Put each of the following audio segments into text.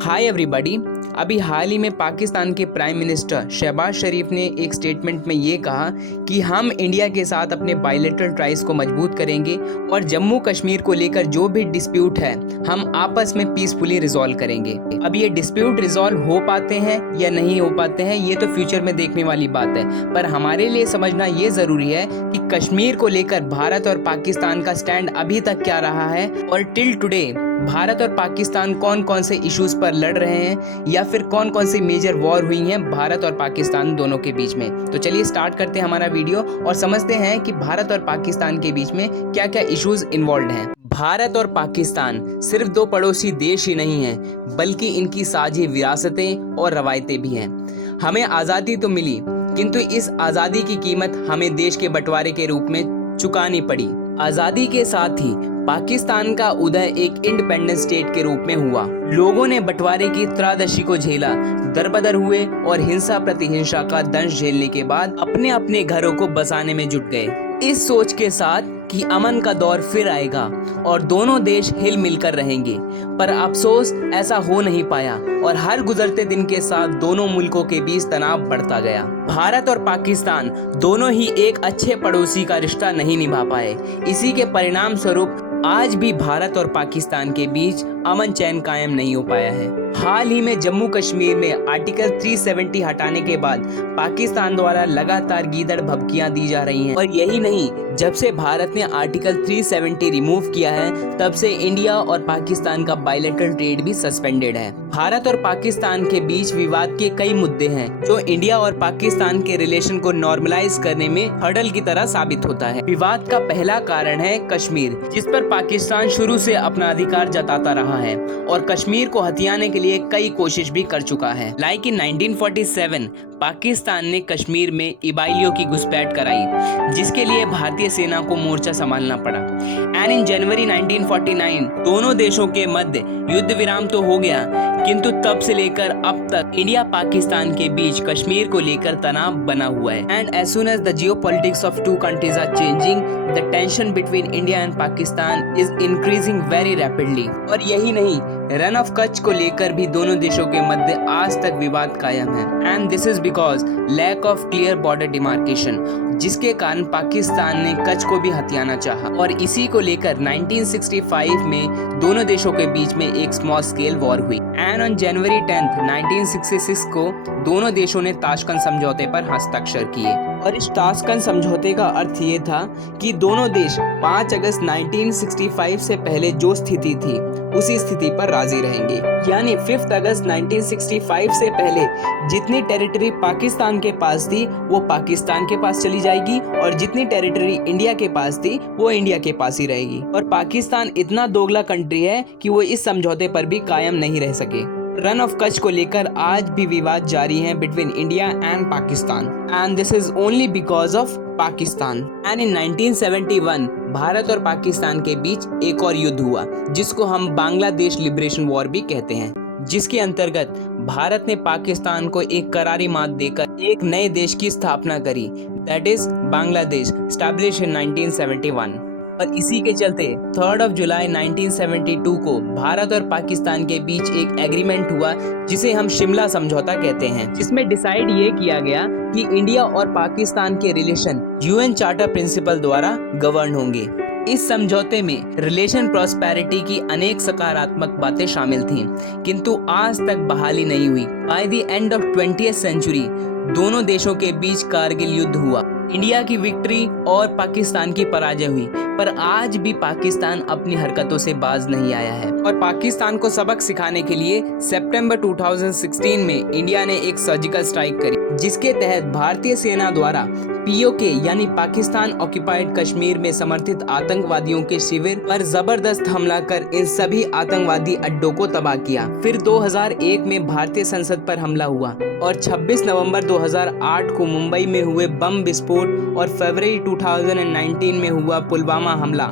Hi everybody. अभी हाल ही में पाकिस्तान के प्राइम मिनिस्टर शहबाज शरीफ ने एक स्टेटमेंट में ये कहा कि हम इंडिया के साथ अपने बायलैटरल टाइज को मजबूत करेंगे और जम्मू कश्मीर को लेकर जो भी डिस्प्यूट है हम आपस में पीसफुली रिजॉल्व करेंगे। अब ये डिस्प्यूट रिजॉल्व हो पाते हैं या नहीं हो पाते हैं ये तो फ्यूचर में देखने वाली बात है, पर हमारे लिए समझना ये जरूरी है कि कश्मीर को लेकर भारत और पाकिस्तान का स्टैंड अभी तक क्या रहा है और टिल टुडे भारत और पाकिस्तान कौन कौन से इश्यूज पर लड़ रहे हैं या फिर कौन कौन सी मेजर वॉर हुई हैं भारत और पाकिस्तान दोनों के बीच में। तो चलिए स्टार्ट करते हैं हमारा वीडियो और समझते हैं कि भारत और पाकिस्तान के बीच में क्या क्या इश्यूज इन्वॉल्व हैं। भारत और पाकिस्तान सिर्फ दो पड़ोसी देश ही नहीं हैं, बल्कि इनकी साझी विरासतें और रवायतें भी हैं। हमें आज़ादी तो मिली, किंतु इस आज़ादी की कीमत हमें देश के बंटवारे के रूप में चुकानी पड़ी। आज़ादी के साथ ही पाकिस्तान का उदय एक इंडिपेंडेंट स्टेट के रूप में हुआ। लोगों ने बंटवारे की त्रासदी को झेला, दरबदर हुए और हिंसा प्रतिहिंसा का दंश झेलने के बाद अपने अपने घरों को बसाने में जुट गए, इस सोच के साथ कि अमन का दौर फिर आएगा और दोनों देश हिल मिलकर रहेंगे। पर अफसोस ऐसा हो नहीं पाया और हर गुजरते दिन के साथ दोनों मुल्कों के बीच तनाव बढ़ता गया। भारत और पाकिस्तान दोनों ही एक अच्छे पड़ोसी का रिश्ता नहीं निभा पाए। इसी के परिणाम स्वरूप आज भी भारत और पाकिस्तान के बीच अमन चैन कायम नहीं हो पाया है। हाल ही में जम्मू कश्मीर में आर्टिकल 370 हटाने के बाद पाकिस्तान द्वारा लगातार गीदड़ भभकियां दी जा रही हैं और यही नहीं, जब से भारत ने आर्टिकल 370 रिमूव किया है तब से इंडिया और पाकिस्तान का बायलैटरल ट्रेड भी सस्पेंडेड है। भारत और पाकिस्तान के बीच विवाद के कई मुद्दे हैं जो इंडिया और पाकिस्तान के रिलेशन को नॉर्मलाइज करने में हर्डल की तरह साबित होता है। विवाद का पहला कारण है कश्मीर, जिस पर पाकिस्तान शुरू से अपना अधिकार जताता रहा है और कश्मीर को हथियाने के लिए कई कोशिश भी कर चुका है। लाइक इन 1947 पाकिस्तान ने कश्मीर में इबाइलियों की घुसपैठ कराई, जिसके लिए भारतीय सेना को मोर्चा संभालना पड़ा। एंड इन जनवरी 1949 दोनों देशों के मध्य युद्ध विराम तो हो गया, किंतु तब से लेकर अब तक इंडिया पाकिस्तान के बीच कश्मीर को लेकर तनाव बना हुआ है। And as soon as the geopolitics of two countries are changing, the tension between India and Pakistan is increasing very rapidly. और यही नहीं, रन ऑफ कच्छ को लेकर भी दोनों देशों के मध्य आज तक विवाद कायम है। And this is because lack of clear border demarcation, जिसके कारण पाकिस्तान ने कच्छ को भी हथियाना चाहा और इसी को लेकर 1965 में दोनों देशों के बीच में एक स्मॉल स्केल वॉर हुई। एंड ऑन जनवरी 10, 1966 को दोनों देशों ने ताशकंद समझौते पर हस्ताक्षर किए और इस ताशकंद समझौते का अर्थ ये था कि दोनों देश 5 अगस्त 1965 से पहले जो स्थिति थी उसी स्थिति पर राजी रहेंगे। यानी 5 अगस्त 1965 से पहले जितनी टेरिटरी पाकिस्तान के पास थी वो पाकिस्तान के पास चली जाएगी और जितनी टेरिटरी इंडिया के पास थी वो इंडिया के पास ही रहेगी। और पाकिस्तान इतना दोगला कंट्री है कि वो इस समझौते पर भी कायम नहीं रह सके। रन ऑफ कच्छ को लेकर आज भी विवाद जारी है between India and Pakistan, and this is only because of Pakistan. And in 1971 Bharat और पाकिस्तान के बीच एक और युद्ध हुआ, जिसको हम बांग्लादेश लिबरेशन वॉर भी कहते हैं, जिसके अंतर्गत भारत ने पाकिस्तान को एक करारी मात देकर एक नए देश की स्थापना करी, that is Bangladesh, establish in 1971। और इसी के चलते 3 जुलाई 1972 को भारत और पाकिस्तान के बीच एक एग्रीमेंट हुआ जिसे हम शिमला समझौता कहते हैं, जिसमें डिसाइड ये किया गया कि इंडिया और पाकिस्तान के रिलेशन यूएन चार्टर प्रिंसिपल द्वारा गवर्न होंगे। इस समझौते में रिलेशन प्रॉस्पेरिटी की अनेक सकारात्मक बातें शामिल थीं, किंतु आज तक बहाली नहीं हुई। By the end of 20th century दोनों देशों के बीच कारगिल युद्ध हुआ, इंडिया की विक्ट्री और पाकिस्तान की पराजय हुई, पर आज भी पाकिस्तान अपनी हरकतों से बाज नहीं आया है। और पाकिस्तान को सबक सिखाने के लिए सितंबर 2016 में इंडिया ने एक सर्जिकल स्ट्राइक करी, जिसके तहत भारतीय सेना द्वारा पीओके यानी पाकिस्तान ऑक्युपाइड कश्मीर में समर्थित आतंकवादियों के शिविर पर जबरदस्त हमला कर इन सभी आतंकवादी अड्डों को तबाह किया। फिर 2001 में भारतीय संसद पर हमला हुआ और 26 नवंबर 2008 को मुंबई में हुए बम विस्फोट और फरवरी 2019 में हुआ पुलवामा हमला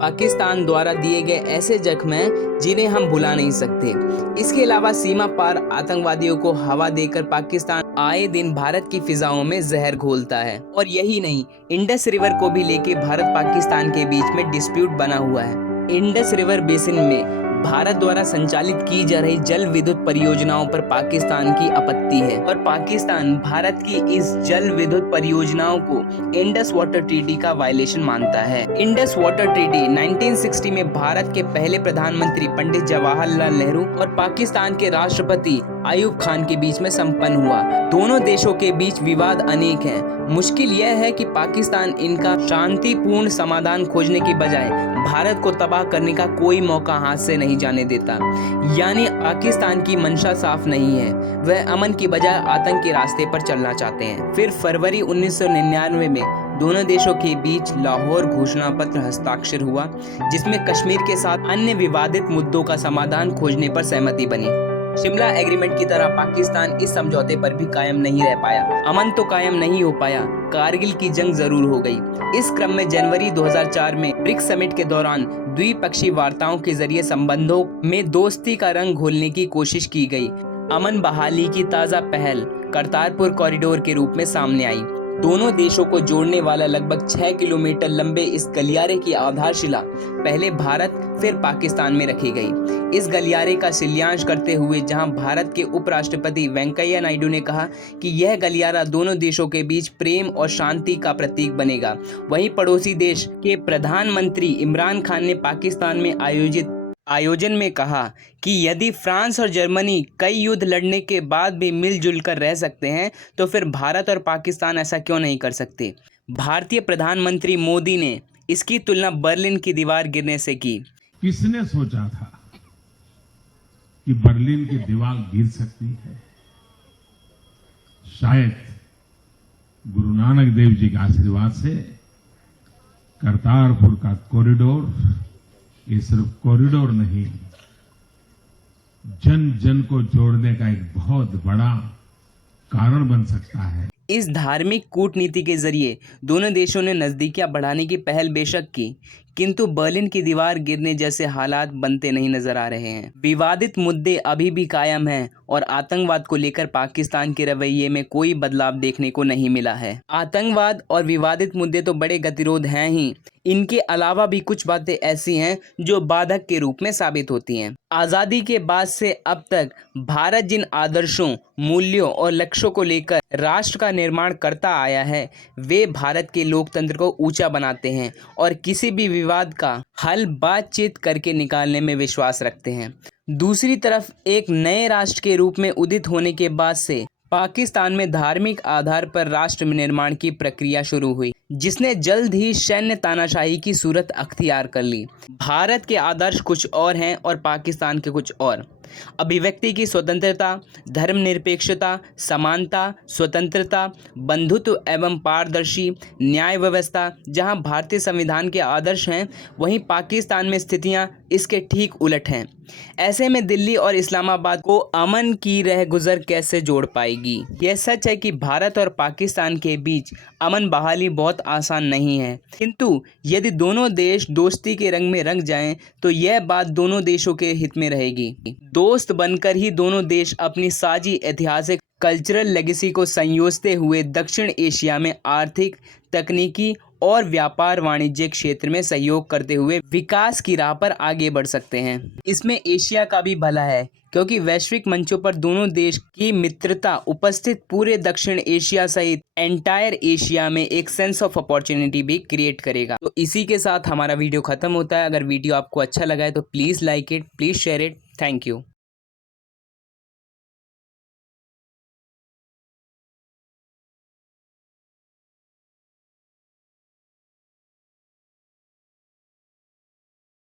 पाकिस्तान द्वारा दिए गए ऐसे जख्म हैं जिन्हें हम भुला नहीं सकते। इसके अलावा सीमा पार आतंकवादियों को हवा देकर पाकिस्तान आए दिन भारत की फिजाओं में जहर घोलता है। और यही नहीं, इंडस रिवर को भी लेके भारत पाकिस्तान के बीच में डिस्प्यूट बना हुआ है। इंडस रिवर बेसिन में भारत द्वारा संचालित की जा रही जल विद्युत परियोजनाओं पर पाकिस्तान की आपत्ति है और पाकिस्तान भारत की इस जल विद्युत परियोजनाओं को इंडस वाटर ट्रीटी का वायलेशन मानता है। इंडस वाटर ट्रीटी 1960 में भारत के पहले प्रधानमंत्री पंडित जवाहरलाल नेहरू और पाकिस्तान के राष्ट्रपति अयूब खान के बीच में संपन्न हुआ। दोनों देशों के बीच विवाद अनेक हैं। मुश्किल यह है कि पाकिस्तान इनका शांतिपूर्ण समाधान खोजने की बजाय भारत को तबाह करने का कोई मौका हाथ से नहीं जाने देता। यानी पाकिस्तान की मंशा साफ नहीं है, वह अमन की बजाय आतंक के रास्ते पर चलना चाहते हैं। फिर फरवरी 1999 में दोनों देशों के बीच लाहौर घोषणा पत्र हस्ताक्षर हुआ, जिसमें कश्मीर के साथ अन्य विवादित मुद्दों का समाधान खोजने पर सहमति बनी। शिमला एग्रीमेंट की तरह पाकिस्तान इस समझौते पर भी कायम नहीं रह पाया। अमन तो कायम नहीं हो पाया, कारगिल की जंग जरूर हो गई। इस क्रम में जनवरी 2004 में ब्रिक्स समिट के दौरान द्विपक्षीय वार्ताओं के जरिए संबंधों में दोस्ती का रंग घोलने की कोशिश की गई। अमन बहाली की ताज़ा पहल करतारपुर कॉरिडोर के रूप में सामने आई। दोनों देशों को जोड़ने वाला लगभग 6 किलोमीटर लंबे इस गलियारे की आधारशिला पहले भारत फिर पाकिस्तान में रखी गई। इस गलियारे का शिलान्यास करते हुए जहां भारत के उपराष्ट्रपति वेंकैया नायडू ने कहा कि यह गलियारा दोनों देशों के बीच प्रेम और शांति का प्रतीक बनेगा, वहीं पड़ोसी देश के प्रधानमंत्री इमरान खान ने पाकिस्तान में आयोजन में कहा कि यदि फ्रांस और जर्मनी कई युद्ध लड़ने के बाद भी मिलजुल कर रह सकते हैं तो फिर भारत और पाकिस्तान ऐसा क्यों नहीं कर सकते। भारतीय प्रधानमंत्री मोदी ने इसकी तुलना बर्लिन की दीवार गिरने से की। किसने सोचा था कि बर्लिन की दीवार गिर सकती है? शायद गुरु नानक देव जी के आशीर्वाद से करतारपुर का कॉरिडोर ये सिर्फ कॉरिडोर नहीं, जन जन को जोड़ने का एक बहुत बड़ा कारण बन सकता है। इस धार्मिक कूटनीति के जरिए दोनों देशों ने नजदीकियां बढ़ाने की पहल बेशक की, किंतु बर्लिन की दीवार गिरने जैसे हालात बनते नहीं नजर आ रहे हैं। विवादित मुद्दे अभी भी कायम हैं और आतंकवाद को लेकर पाकिस्तान के रवैये में कोई बदलाव देखने को नहीं मिला है। आतंकवाद और विवादित मुद्दे तो बड़े गतिरोध हैं ही, इनके अलावा भी कुछ बातें ऐसी हैं जो बाधक के रूप में साबित होती हैं। आज़ादी के बाद से अब तक भारत जिन आदर्शों, मूल्यों और लक्ष्यों को लेकर राष्ट्र का निर्माण करता आया है, वे भारत के लोकतंत्र को ऊंचा बनाते हैं और किसी भी विवाद का हल बातचीत करके निकालने में विश्वास रखते हैं। दूसरी तरफ एक नए राष्ट्र के रूप में उदित होने के बाद से पाकिस्तान में धार्मिक आधार पर राष्ट्र निर्माण की प्रक्रिया शुरू हुई, जिसने जल्द ही सैन्य तानाशाही की सूरत अख्तियार कर ली। भारत के आदर्श कुछ और हैं और पाकिस्तान के कुछ और। अभिव्यक्ति की स्वतंत्रता, धर्मनिरपेक्षता, समानता, स्वतंत्रता, बंधुत्व एवं पारदर्शी न्याय व्यवस्था जहां भारतीय संविधान के आदर्श हैं, वहीं पाकिस्तान में स्थितियां इसके ठीक उलट हैं। ऐसे में दिल्ली और इस्लामाबाद को अमन की रह गुजर कैसे जोड़ पाएगी? यह सच है कि भारत और पाकिस्तान के बीच अमन बहाली बहुत आसान नहीं है, किंतु यदि दोनों देश दोस्ती के रंग में रंग जाएं तो यह बात दोनों देशों के हित में रहेगी। दोस्त बनकर ही दोनों देश अपनी साझी ऐतिहासिक कल्चरल लेगेसी को संयोजते हुए दक्षिण एशिया में आर्थिक, तकनीकी और व्यापार वाणिज्य क्षेत्र में सहयोग करते हुए विकास की राह पर आगे बढ़ सकते हैं। इसमें एशिया का भी भला है, क्योंकि वैश्विक मंचों पर दोनों देश की मित्रता उपस्थित पूरे दक्षिण एशिया सहित एंटायर एशिया में एक सेंस ऑफ अपॉर्चुनिटी भी क्रिएट करेगा। तो इसी के साथ हमारा वीडियो खत्म होता है। अगर वीडियो आपको अच्छा लगा है तो please like it, please share it. Thank you.